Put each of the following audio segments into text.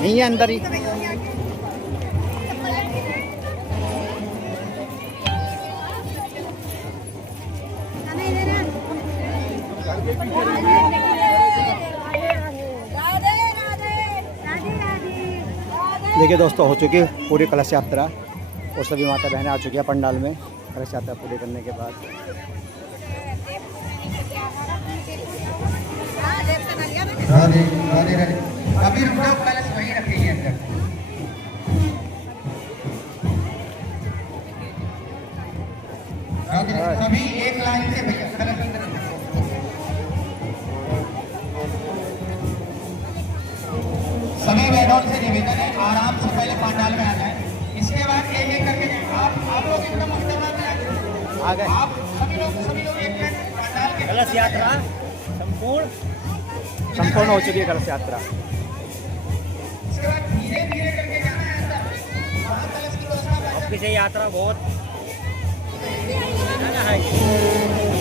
यहीं है अंदर ही। देखिए दोस्तों, हो चुकी है पूरी कलश यात्रा और सभी माता बहनें आ चुकी है पंडाल में कलश यात्रा पूरी करने के बाद। राधे राधे राधे। अभी रुक जाओ, कलश वहीं रखेंगे अंदर। सभी एक लाइन से भैया कलश अंदर। सभी बहनों से निवेदन है, आराम से पहले पंडाल में आ जाए, इसके बाद एक एक करके आप लोग एकदम अंदर आ गए। आप सभी लोग एक पंडाल के कलश यात्रा संपूर्ण हो चुकी है। कलश यात्रा इसके बाद धीरे धीरे करके जाना है अंदर। वहाँ कलश की व्यवस्था अब पीछे यात्रा बहुत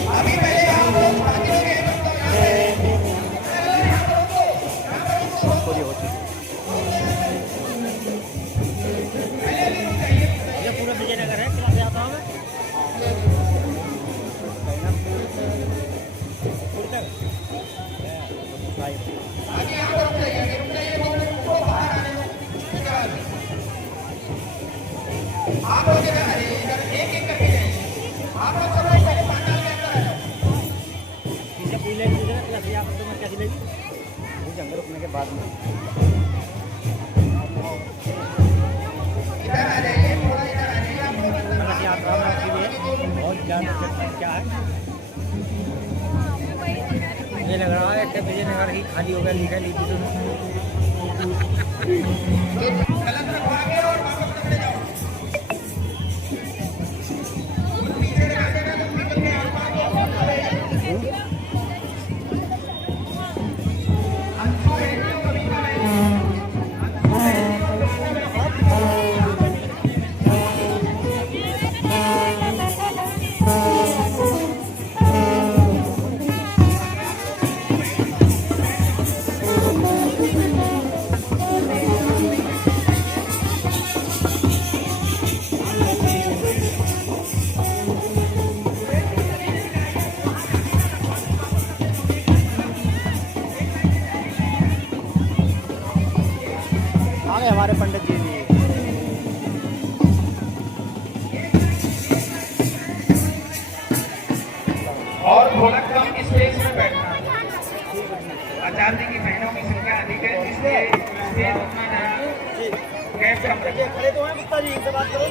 अभी पहले आप लोग बाकी लोग पूरी हो चुकी है। ये पूरा विजयनगर है कलश यात्रा में। आप लोग इधर एक एक करके जाइए। आप लोग सब पहले पंडाल के अंदर आ जाओ। पीछे पूरी कलश यात्रा में कैसी लगी? जंगल रुकने के बाद में इधर आ जाइए, थोड़ा इधर आ जाइए। आप लोग अंदर कलश यात्रा में आपके लिए बहुत ज़्यादा क्या है, ये लग रहा है कि विजयनगर ही खाली हो गया। लिखा लीजिए कलश रखवाइए और वापस चले जाओ। पीछे रखा देना तो निकल के आप अंशु है तो कभी ना हमारे पंडित जी भी। और ढोलक कम स्टेज में बैठना। आचार्य की बहनों की संख्या अधिक है, इसलिए स्टेज उतना ना गैप कम रखिए। खड़े तो हैं गुप्ता जी, इनसे बात करो।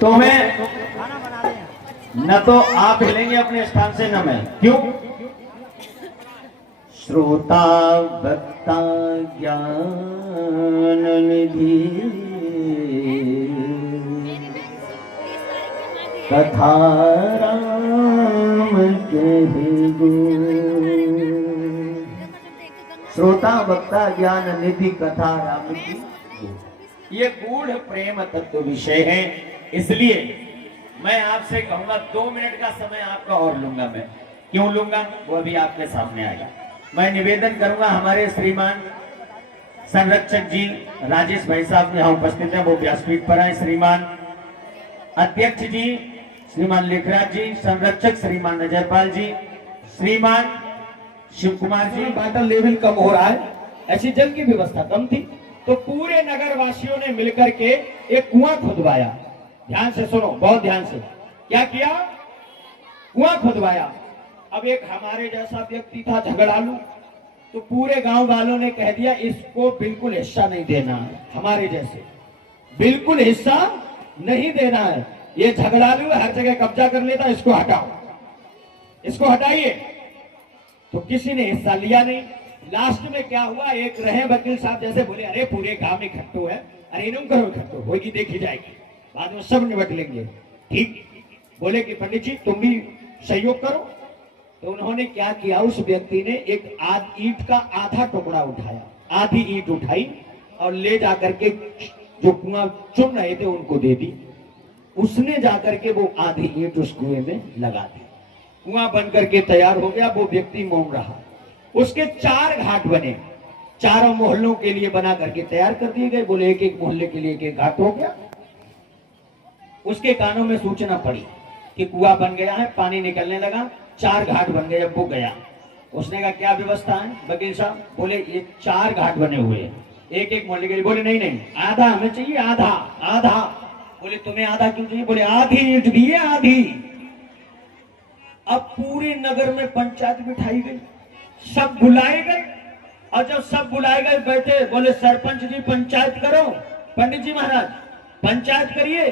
तो मैं न तो आप हिलेंगे अपने स्थान से, न मैं। क्यों? श्रोता वक्ता ज्ञान निधि कथा राम कहे गो। श्रोता वक्ता ज्ञान निधि कथा राम की, ये गूढ़ प्रेम तत्व विषय है। इसलिए मैं आपसे कहूंगा 2 मिनट का समय आपका और लूंगा। मैं क्यों लूंगा वो भी आपके सामने आएगा। मैं निवेदन करूंगा, हमारे श्रीमान संरक्षक जी राजेश भाई साहब यहाँ उपस्थित हैं, वो व्यासपीठ पर आए। श्रीमान अध्यक्ष जी श्रीमान लेखराज जी, संरक्षक श्रीमान नजरपाल जी, श्रीमान शिव कुमार जी। वाटर लेवल कम हो रहा है, ऐसी जल की व्यवस्था कम थी, तो पूरे नगर वासियों ने मिलकर के एक कुआं खुदवाया। ध्यान से सुनो, बहुत ध्यान से। क्या किया? कुआं खुदवाया। अब एक हमारे जैसा व्यक्ति था झगड़ालू, तो पूरे गांव वालों ने कह दिया इसको बिल्कुल हिस्सा नहीं देना है। हमारे जैसे बिल्कुल हिस्सा नहीं देना है, ये झगड़ालू हर जगह कब्जा कर लेता, इसको हटाओ, इसको हटाइए। तो किसी ने हिस्सा लिया नहीं। लास्ट में क्या हुआ, एक रहे वकील साहब जैसे बोले, अरे पूरे गांव में इकट्ठो है, अरे इन्हों करो इकट्ठो, होगी देखी जाएगी, बाद में सब निपट लेंगे। ठीक बोले कि पंडित जी तुम भी सहयोग करो। तो उन्होंने क्या किया, उस व्यक्ति ने एक ईंट का आधा टुकड़ा उठाया, आधी ईंट उठाई और ले जाकर के जो कुआं चुन रहे थे उनको दे दी। उसने जाकर के वो आधी ईंट उस कुएं में लगा दी। कुआं बन करके तैयार हो गया। वो व्यक्ति मौन रहा। उसके 4 घाट बने, चारों मोहल्लों के लिए बना करके तैयार कर दिए गए। बोले एक एक मोहल्ले के लिए एक एक घाट हो गया। उसके कानों में सूचना पड़ी कि कुआं बन गया है, पानी निकलने लगा, 4 घाट बन गए। अब वो गया, उसने कहा क्या व्यवस्था है वकील साहब? बोले ये 4 घाट बने हुए हैं, एक एक मोहल्ले के लिए। बोले नहीं नहीं, आधा हमें चाहिए, आधा आधा। बोले तुम्हें आधा क्यों चाहिए? बोले आधी ईंट दी है, आधी। अब पूरे नगर में पंचायत बिठाई गई, सब बुलाए गए। और जब सब बुलाए गए बैठे, बोले सरपंच जी पंचायत करो। पंडित जी महाराज पंचायत करिए।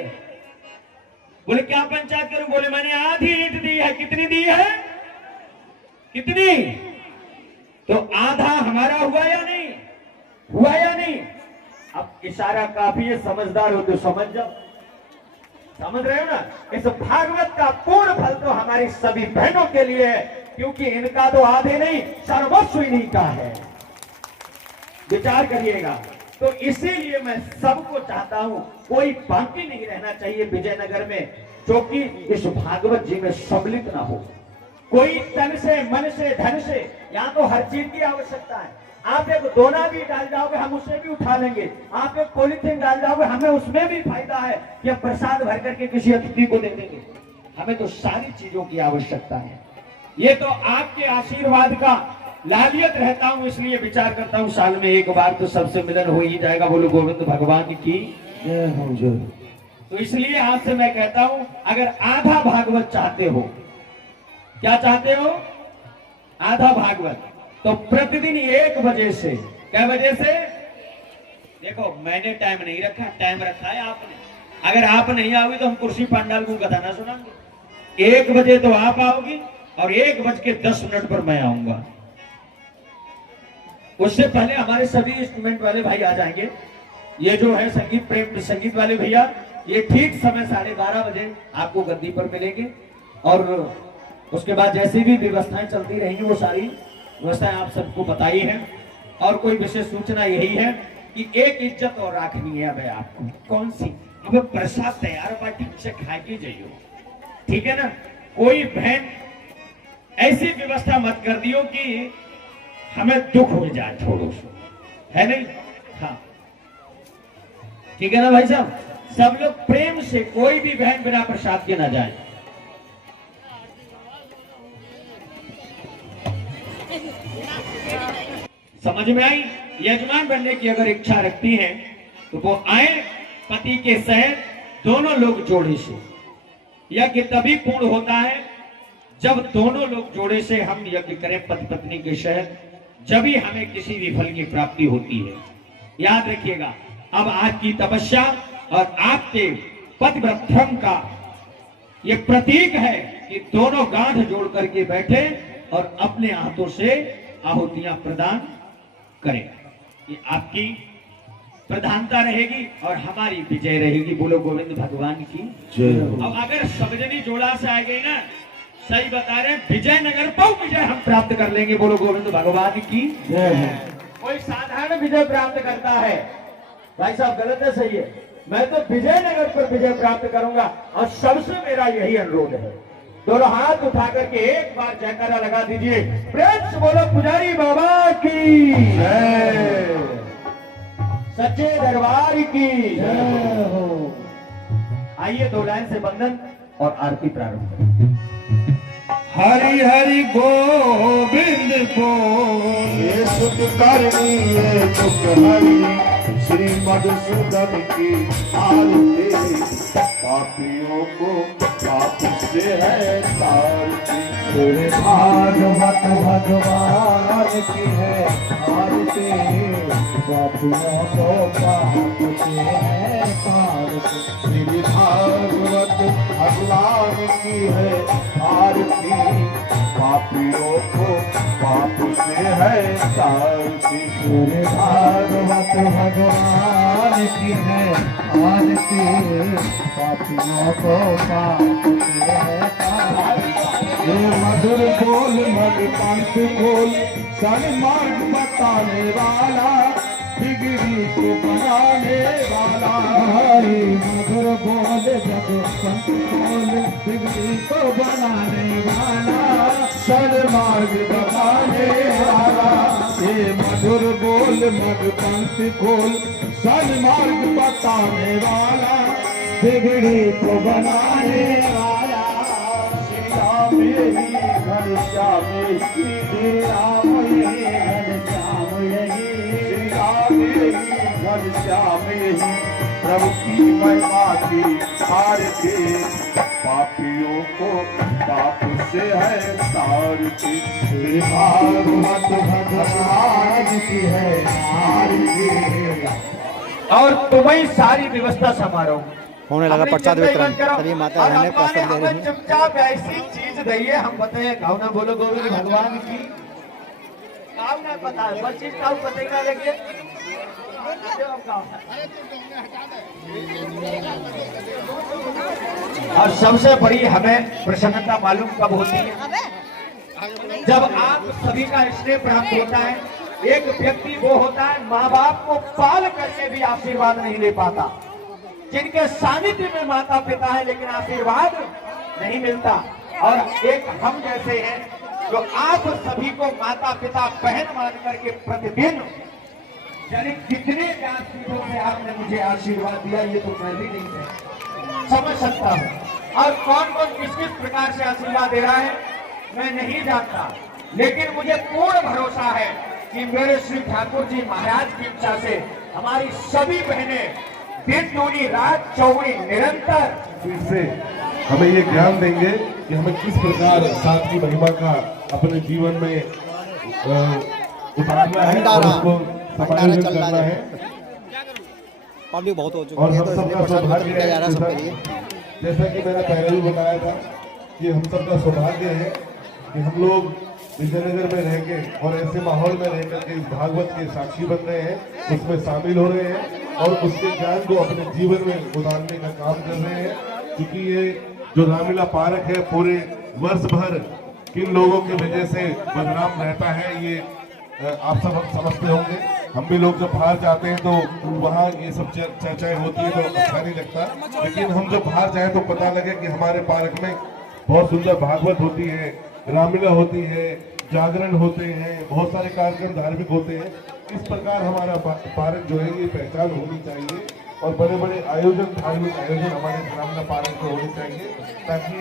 बोले क्या पंचायत करूं? बोले मैंने आधी ईंट दी है। कितनी दी है? कितनी? तो आधा हमारा हुआ या नहीं हुआ या नहीं? अब इशारा काफी है, समझदार हो तो समझ जाओ। समझ रहे हो ना? इस भागवत का पूर्ण फल तो हमारी सभी बहनों के लिए है, क्योंकि इनका तो आधे नहीं सर्वस्व इन्हीं का है। विचार करिएगा। तो इसीलिए मैं सबको चाहता हूं, कोई बाकी नहीं रहना चाहिए विजयनगर में जो कि इस भागवत जी में सम्मिलित ना हो। कोई तन से, मन से, धन से, यहाँ तो हर चीज की आवश्यकता है। आप एक दोना भी डाल जाओगे हम उससे भी उठा लेंगे। आप एक पॉलीथीन डाल जाओगे हमें उसमें भी फायदा है कि हम प्रसाद भर करके किसी अतिथि को दे देंगे। हमें तो सारी चीजों की आवश्यकता है। ये तो आपके आशीर्वाद का लालियत रहता हूं, इसलिए विचार करता हूं साल में एक बार तो सबसे मिलन हो ही जाएगा। बोलो गोविंद भगवान की जय हो जय। तो इसलिए आपसे मैं कहता हूं, अगर आधा भागवत चाहते हो, क्या चाहते हो? आधा भागवत, तो प्रतिदिन 1 बजे से, क्या बजे से? देखो मैंने टाइम नहीं रखा, टाइम रखा है आपने। अगर आप नहीं आओगे तो हम कुर्सी पंडाल को कथा ना सुनाएंगे। 1 बजे तो आप आओगी और 1:10 पर मैं आऊंगा। उससे पहले हमारे सभी इंस्ट्रूमेंट वाले भाई आ जाएंगे। ये जो है संगीत प्रेम संगीत वाले भैया, ये ठीक समय 12:30 बजे आपको गद्दी पर मिलेंगे। और उसके बाद जैसी भी व्यवस्थाएं चलती रहेंगी वो सारी व्यवस्थाएं आप सबको बताई है। और कोई विशेष सूचना यही है कि एक इज्जत और रखनी है। अब आपको कौन सी? अब प्रसाद तैयार पार्टी से खा के जाइयो, ठीक है ना? कोई बहन ऐसी व्यवस्था मत कर दियो कि हमें दुख हो जाए, छोड़ो सो, है नहीं? हाँ ठीक है ना भाई साहब? सब लोग प्रेम से, कोई भी बहन बिना प्रसाद के ना जाए। समझ में आई? यजमान बनने की अगर इच्छा रखती हैं तो वो आए पति के सहित, दोनों लोग जोड़े से। यज्ञ तभी पूर्ण होता है जब दोनों लोग जोड़े से हम यज्ञ करें पति पत्नी के सहित, जब ही हमें किसी भी फल की प्राप्ति होती है। याद रखिएगा, अब आपकी तपस्या और आपके पतिव्रत धर्म का ये प्रतीक है कि दोनों गांठ जोड़ करके बैठे और अपने हाथों से आहुतियां प्रदान करें। ये आपकी प्रधानता रहेगी और हमारी विजय रहेगी। बोलो गोविंद भगवान की जय। अब अगर सबजनी जोड़ा से आ गई ना, सही बता रहे हैं, विजयनगर पर विजय हम प्राप्त कर लेंगे। बोलो गोविंद भगवान की जय। कोई साधारण विजय प्राप्त करता है भाई साहब, गलत है सही है? मैं तो विजयनगर पर विजय प्राप्त करूंगा। और सबसे मेरा यही अनुरोध है, दोनों हाथ उठा करके एक बार जयकारा लगा दीजिए। प्रेम से बोलो पुजारी बाबा की जय, सच्चे दरबार की जय हो। आइए 2 लाइन से वंदन और आरती प्रारंभ करें। हरि हरि गोविंद बोल, ये सुख करनी ये दुख हरि, श्री मधुसूदन की आरती, पापियों को पाप से है तारती। भागवत भगवान की है आरती, पापियों को पाप से है तारती। श्री भागवत भगवान की है आरती, पापियों को पाप से है तारती। भागवत भगवान की है आरती, पापियों को पाप से है तारती। ये मधुर बोल मद पंथ बोल सन्मार्ग बताने वाला, बिगड़ी को बनाने वाला। मधुर बोल जग पंथ बोल बिगड़ी को बनाने वाला, सन्मार्ग बताने वाला। ये मधुर बोल मद पंथ बोल सन्मार्ग बताने वाला, बिगड़ी को बनाने वाला। श्याम यही घनश्याम यही राम यही घनश्याम यही श्याम यही घनश्याम यही प्रभु की महिमा की आरती। पापियों को पाप से है तारती। भागवत भगवान की है आरती। और तुम्हें सारी व्यवस्था समारोह होने लगा प्रसाद वितरण। सभी माता बहनें प्रसाद ले रही हैं। चुपचाप ऐसी चीज दइए, हम बताए गावना बोलो गोविंद भगवान की गाव ना पता है, बस चीज गाव पतेगा लेके और सबसे बड़ी हमें प्रसन्नता मालूम कब होती है, जब आप सभी का स्नेह प्राप्त होता है। एक व्यक्ति वो होता है माँ बाप को पाल करके भी आशीर्वाद नहीं ले पाता, जिनके सानिध्य में माता पिता है लेकिन आशीर्वाद नहीं मिलता। और एक हम जैसे हैं जो आप सभी को माता पिता बहन मान करके प्रतिदिन यानी कितने व्यासपीठों से आपने मुझे आशीर्वाद दिया, ये तो मैं भी नहीं समझ सकता हूँ। और कौन कौन किस किस प्रकार से आशीर्वाद दे रहा है मैं नहीं जानता, लेकिन मुझे पूर्ण भरोसा है कि मेरे श्री ठाकुर जी महाराज की इच्छा से हमारी सभी बहनें दिन दूनी रात चौगुनी निरंतर फिर से हमें ये ज्ञान देंगे कि हमें किस प्रकार साथ की महिमा का अपने जीवन में उतारना है और उसको समायोजन करना है। पब्लिक बहुत हो चुकी और है हम तो इसलिए सबका प्रसाद सौभाग्य दिया जा रहा है सबके है, लिए। जैसा कि मैंने पहले भी बताया था कि हम सबका सौभाग्य है कि हम लोग विजयनगर में रह के और ऐसे माहौल में रह करके इस भागवत के साक्षी बन रहे हैं, उसमें शामिल हो रहे हैं और उसके ज्ञान को अपने जीवन में उतारने का काम कर रहे हैं। क्योंकि ये जो रामलीला पार्क है पूरे वर्ष भर किन लोगों की वजह से बदनाम रहता है ये आप सब समझते होंगे। हम भी लोग जब बाहर जाते हैं तो वहाँ ये सब चर्चाएं होती है तो अच्छा नहीं लगता, लेकिन हम जब बाहर जाए तो पता लगे कि हमारे पार्क में बहुत सुंदर भागवत होती है, रामलीला होती है, जागरण होते हैं, बहुत सारे कार्यक्रम धार्मिक होते हैं। इस प्रकार हमारा पार्क जो है ये पहचान होनी चाहिए और बड़े बड़े आयोजन धार्मिक आयोजन हमारे रामलीला पार्क में होने चाहिए, ताकि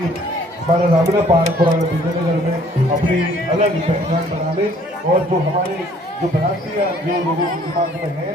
हमारा रामलीला पार्क पुराने विजयनगर में अपनी अलग पहचान बना ले और जो हमारे जो भ्रांतियाँ जो लोगों के दिमाग में है